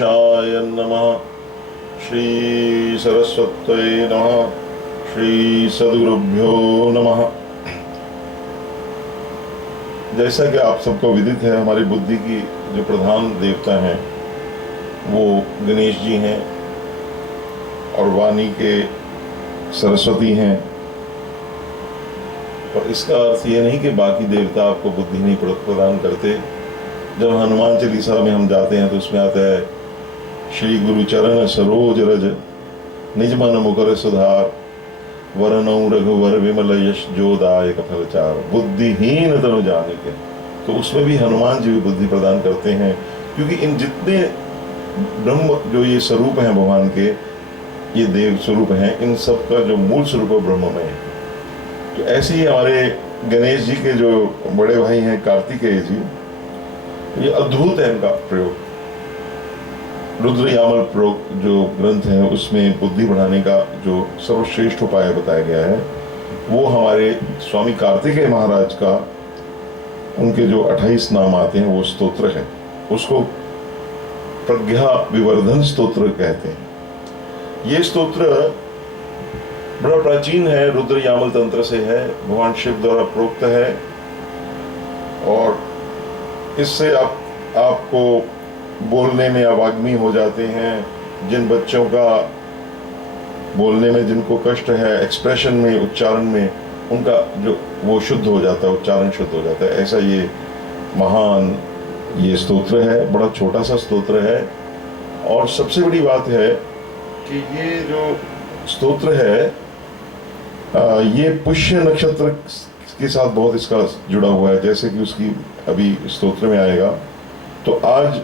गणेशाय नमः। श्री सरस्वत्यै नमः। श्री सद्गुरुभ्यो नमः। जैसा कि आप सबको विदित है, हमारी बुद्धि की जो प्रधान देवता हैं वो गणेश जी हैं और वाणी के सरस्वती हैं। और इसका अर्थ ये नहीं कि बाकी देवता आपको बुद्धि नहीं प्रदान करते। जब हनुमान चालीसा में हम जाते हैं तो उसमें आता है श्री गुरु चरण सरोज रज निज मन मुकर सुधार वरनौ रघुवर विमल यश जोदायक फलचार बुद्धिहीन तनु जानिके। तो उसमें भी हनुमान जी भी बुद्धि प्रदान करते हैं, क्योंकि इन जितने ब्रह्म जो ये स्वरूप हैं भगवान के, ये देव स्वरूप हैं, इन सब का जो मूल स्वरूप है ब्रह्ममय है। तो ऐसे ही हमारे गणेश जी के जो बड़े भाई हैं कार्तिकेय जी, ये अद्भुत है इनका प्रयोग। रुद्र यामल प्रयोग जो ग्रंथ है उसमें बुद्धि बढ़ाने का जो सर्वश्रेष्ठ उपाय बताया गया है, वो हमारे स्वामी कार्तिकेय महाराज का, उनके जो 28 नाम आते हैं वो स्तोत्र है। उसको प्रज्ञा विवर्धन स्तोत्र कहते हैं। ये स्तोत्र बड़ा प्राचीन है, रुद्र यामल तंत्र से है, भगवान शिव द्वारा प्रोक्त है। और इससे आपको बोलने में अवाग्मी हो जाते हैं। जिन बच्चों का बोलने में जिनको कष्ट है, एक्सप्रेशन में, उच्चारण में, उनका जो वो शुद्ध हो जाता है, उच्चारण शुद्ध हो जाता है। ऐसा ये महान ये स्तोत्र है। बड़ा छोटा सा स्तोत्र है। और सबसे बड़ी बात है कि ये जो स्तोत्र है ये पुष्य नक्षत्र के साथ बहुत इसका जुड़ा हुआ है, जैसे कि उसकी अभी स्तोत्र में आएगा। तो आज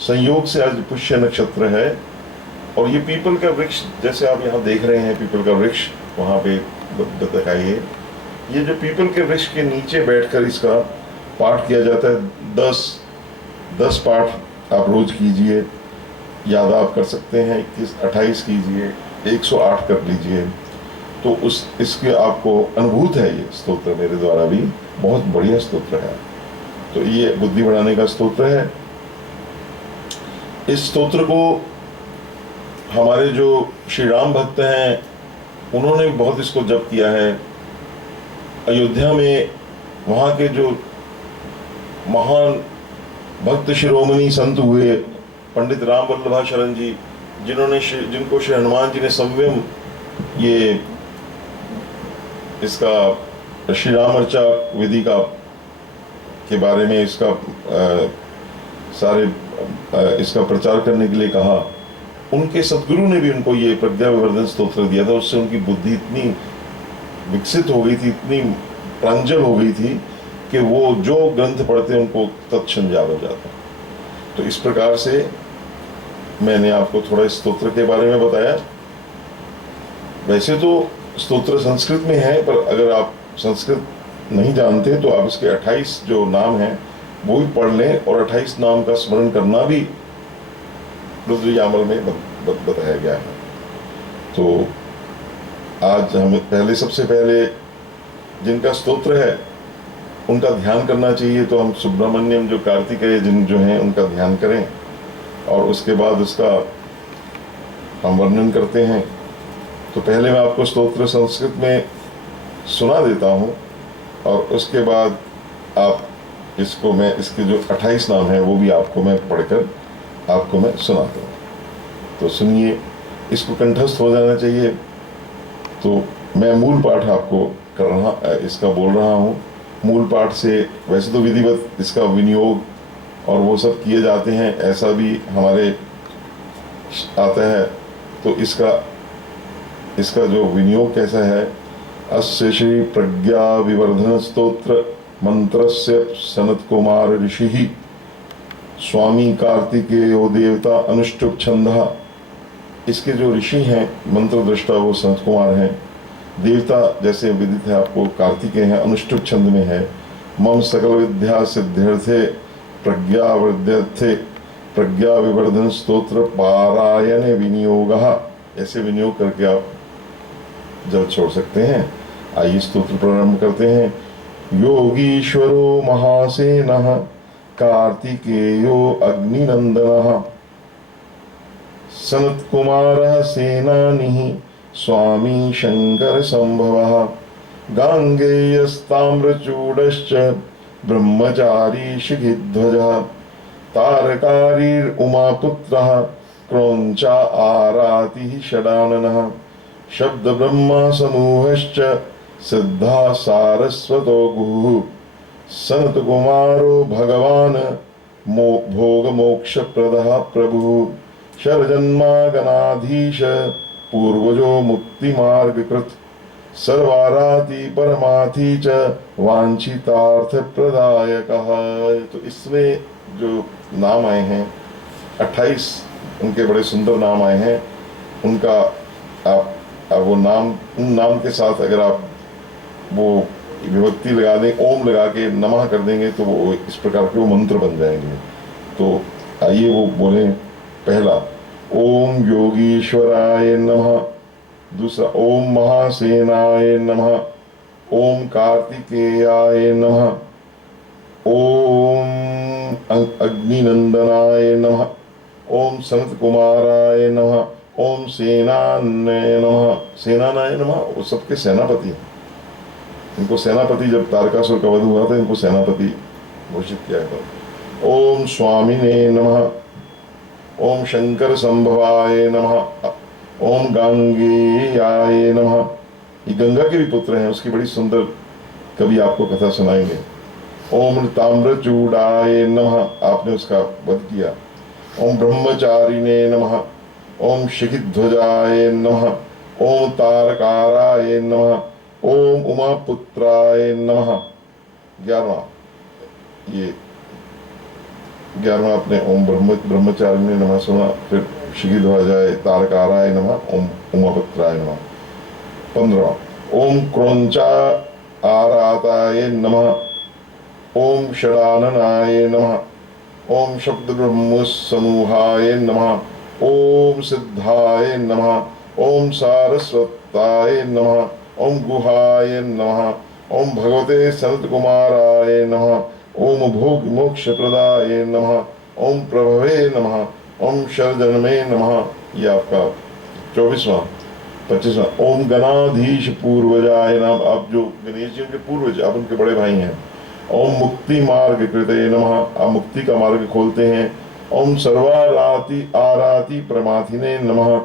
संयोग से आज पुष्य नक्षत्र है और ये पीपल का वृक्ष, जैसे आप यहाँ देख रहे हैं पीपल का वृक्ष वहाँ पे दिखाइए। ये जो पीपल के वृक्ष के नीचे बैठकर इसका पाठ किया जाता है। 10 पाठ आप रोज कीजिए, याद आप कर सकते हैं। 21, 28 कीजिए, 108 कर लीजिए, तो इसके आपको अनुभूत है। ये स्तोत्र मेरे द्वारा भी बहुत बढ़िया स्तोत्र है। तो ये बुद्धि बढ़ाने का स्तोत्र है। इस स्तोत्र को हमारे जो श्री राम भक्त हैं उन्होंने बहुत इसको जप किया है। अयोध्या में वहाँ के जो महान भक्त शिरोमणि संत हुए पंडित राम वल्लभाशरण जी, जिनको श्री हनुमान जी ने संयम ये इसका श्री राम अर्चा विधि का के बारे में इसका इसका प्रचार करने के लिए कहा। उनके सदगुरु ने भी उनको ये प्रज्ञा विवर्धन स्तोत्र दिया था। उससे उनकी बुद्धि इतनी विकसित हो गई थी, इतनी प्रांजल हो गई थी कि वो जो ग्रंथ पढ़ते उनको तत्क्षण याद हो जाता। तो इस प्रकार से मैंने आपको थोड़ा इस स्तोत्र के बारे में बताया। वैसे तो स्तोत्र संस्कृत में है, पर अगर आप संस्कृत नहीं जानते तो आप इसके 28 जो नाम हैं वो भी पढ़ लें। और 28 नाम का स्मरण करना भी रुद्र यामल में बताया गया है। तो आज हम सबसे पहले जिनका स्तोत्र है उनका ध्यान करना चाहिए। तो हम सुब्रमण्यम जो कार्तिकेय जो हैं उनका ध्यान करें और उसके बाद उसका हम वर्णन करते हैं। तो पहले मैं आपको स्तोत्र संस्कृत में सुना देता हूँ और उसके बाद आप इसको मैं इसके जो 28 नाम हैं वो भी आपको मैं पढ़कर आपको मैं सुनाता हूँ। तो सुनिए, इसको कंठस्थ हो जाना चाहिए। तो मैं मूल पाठ आपको इसका बोल रहा हूँ। मूल पाठ से वैसे तो विधिवत इसका विनियोग और वो सब किए जाते हैं, ऐसा भी हमारे आता है। तो इसका जो विनियोग कैसा है, अस्य श्री प्रज्ञा विवर्धन स्तोत्र मंत्रस्य सनत कुमार ऋषि स्वामी कार्तिकेयो देवता अनुष्टुप छंदः। इसके जो ऋषि हैं, मंत्र दृष्टा, वो सनत कुमार हैं। देवता जैसे विदित है आपको कार्तिकेय हैं, अनुष्टुप छंद में है। मम सकल विद्या सिद्ध्यर्थे प्रज्ञा वृद्ध्यर्थे प्रज्ञा विवर्धन स्तोत्र पारायण विनियोगः। ऐसे विनियोग करके आप जल छोड़ सकते हैं। आइए स्तोत्र प्रारंभ करते हैं। योगीश्वरो महासेनः कार्तिकेयो अग्निनंदनः सनत्कुमारः सेनानिः स्वामी शंकर संभवः गांगेयस्ताम्रचूडश्च ब्रह्मचारी शिखिध्वजः तारकारीर्उमापुत्रः क्रौञ्चा आरातिः षडाननः शब्द ब्रह्मा समूहश्च सिद्धा सारस्वतो गुहुः सनत कुमारो भगवान भोग मोक्ष प्रदः प्रभु शरजन्मा गणाधीश पूर्वजो मुक्ति मार्ग कृत सर्वाराति परमाथि च वांछितार्थ प्रदायकः। तो इसमें जो नाम आए हैं 28 उनके बड़े सुंदर नाम आए हैं। उनका आप वो नाम, उन नाम के साथ अगर आप वो विभक्ति लगा दें, ओम लगा के नमः कर देंगे तो वो इस प्रकार के वो मंत्र बन जाएंगे। तो आइए वो बोले। पहला ओम योगीश्वराय नमः, दूसरा ओम महासेनाय नमः, ओम कार्तिकेयाय नमः, ओम अग्निनंदनाय नमः, ओम सनत कुमाराय नमः, ओम सेनानाय नमः। सेनानाय नमः वो सबके सेनापति हैं। इनको सेनापति, जब तारकासुर का वध हुआ था इनको सेनापति घोषित किया गया। ओम स्वामिने नमः, ओम शंकर संभवाय नमः, ओम गांगेयाय नमः। ये गंगा के भी पुत्र हैं, उसकी बड़ी सुंदर कवि आपको कथा सुनाएंगे। ओम ताम्रचूडाय नमः, आपने उसका वध किया। ओम ब्रह्मचारिणे नमः, ओम शिखिध्वजाय नमः, ओम तारकाराय नमः, ओम उमापुत्राय नमः। 11वां, ये 11वां आपने ओम ब्रह्मचारिणे नमः सुना, फिर शिखिध्वजाय तारकाराय नमः, ओम उमापुत्राय नमः। 15वां ओम क्रौञ्चा आराताय नमः, ओम षडाननाय नमः, ओम शब्द ब्रह्म समूहाय नमः, ओम सिद्धाय नमः, ओम सारस्वताय नमः, ओम गुहाय नमः, ओम भगवते सनत कुमाराय नमः, ओम भोग मोक्ष प्रदाय नमः, ओम प्रभवे नमः, ओम शरजन्मे नमः। ये आपका 24वां। 25वां ओम गणाधीश पूर्वजाय नमः, आप जो गणेश जी उनके पूर्वज, आप उनके बड़े भाई हैं। ओम मुक्ति मार्ग कृते नमः, आप मुक्ति का मार्ग खोलते हैं। ओम सर्वाराति आराति प्रमाथिने नमः,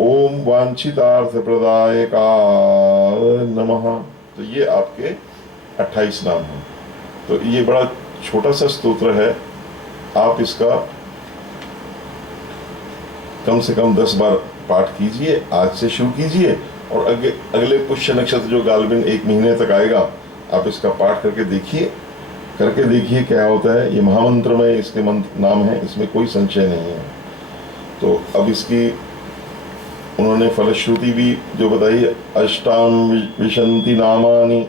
ओम वांछितार्थ प्रदायका नमः। तो ये आपके 28 नाम हैं। तो ये बड़ा छोटा सा स्तोत्र है, आप इसका कम से कम 10 बार पाठ कीजिए, आज से शुरू कीजिए और अगले पुष्य नक्षत्र जो गालबिन 1 महीने तक आएगा, आप इसका पाठ करके देखिए क्या होता है। ये महामंत्र में इसके मंत्र नाम है, इसमें कोई संशय नहीं है। तो अब इसकी उन्होंने फलश्रुति भी जो बताई, अष्टाविशंति नामानि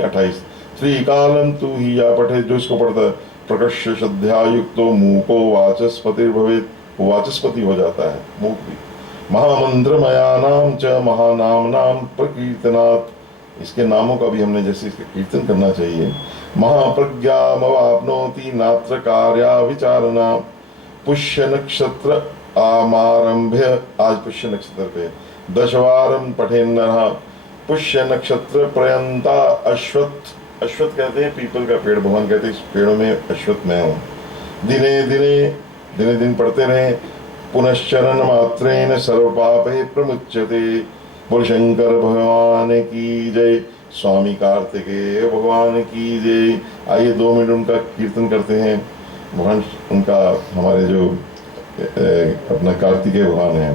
28। श्रीकालम तू ही या पठे, जो इसको पढ़ता है प्रकर्ष श्रद्धायुक्तो मूको वाचस्पतिर्भवेत्, वो वाचस्पति हो जाता है, मूक भी। महामंत्रमयानाम च महानामनाम प्रकीर्तनात्, इसके नामों का भी हमने जैसे इसका कीर्तन करना चाहिए। महाप्रज्ञामवाप्नोति नात्र कार्या विचारणा, पुष्य नक्षत्र आमारंभ्य, आज पुष्य नक्षत्र पे 10 वारम पठेन नरः, पुष्य नक्षत्र पर्यंता अश्वत्थ, अश्वत्थ कहते हैं पीपल का पेड़, भगवान कहते हैं इस पेड़ों में अश्वत्थ मैं हूँ। दिने दिन पढ़ते रहे। पुनश्चरण मात्रेण सर्व पापे प्रमुच्यते। बोल शंकर भगवान की जय, स्वामी कार्तिकेय भगवान की जय। आइए 2 मिनट उनका कीर्तन करते हैं। भगवान उनका, हमारे जो अपना कार्तिकेय भगवान है,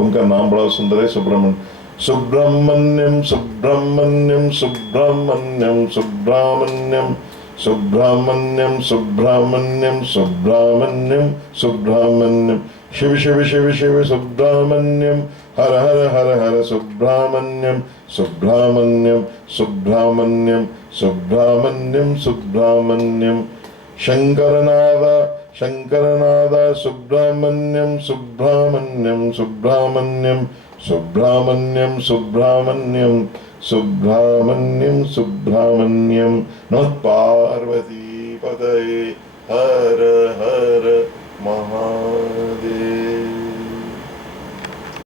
उनका नाम बड़ा सुंदर है, सुब्रह्मण्य। सुब्रह्मण्यम सुब्रह्मण्यम सुब्रह्मण्यम सुब्रह्मण्यम सुब्रह्मण्यम सुब्रह्मण्यम सुब्रह्मण्यम सुब्रह्मण्यम, शिव शिव शिव शिव सुब्रह्मण्यम, हर हर हर हर सुब्रह्मण्यम सुब्रह्मण्यम सुब्रह्मण्यम सुब्रह्मण्यम सुब्रह्मण्यम, शंकरनादा शंकरनादा सुब्रह्मण्यम सुब्रह्मण्यम सुब्रह्मण्यम सुब्रह्मण्यम सुब्रह्मण्यम सुब्रह्मण्यम सुब्रह्मण्यम। नमः पार्वती पतये, हर हर महादेव।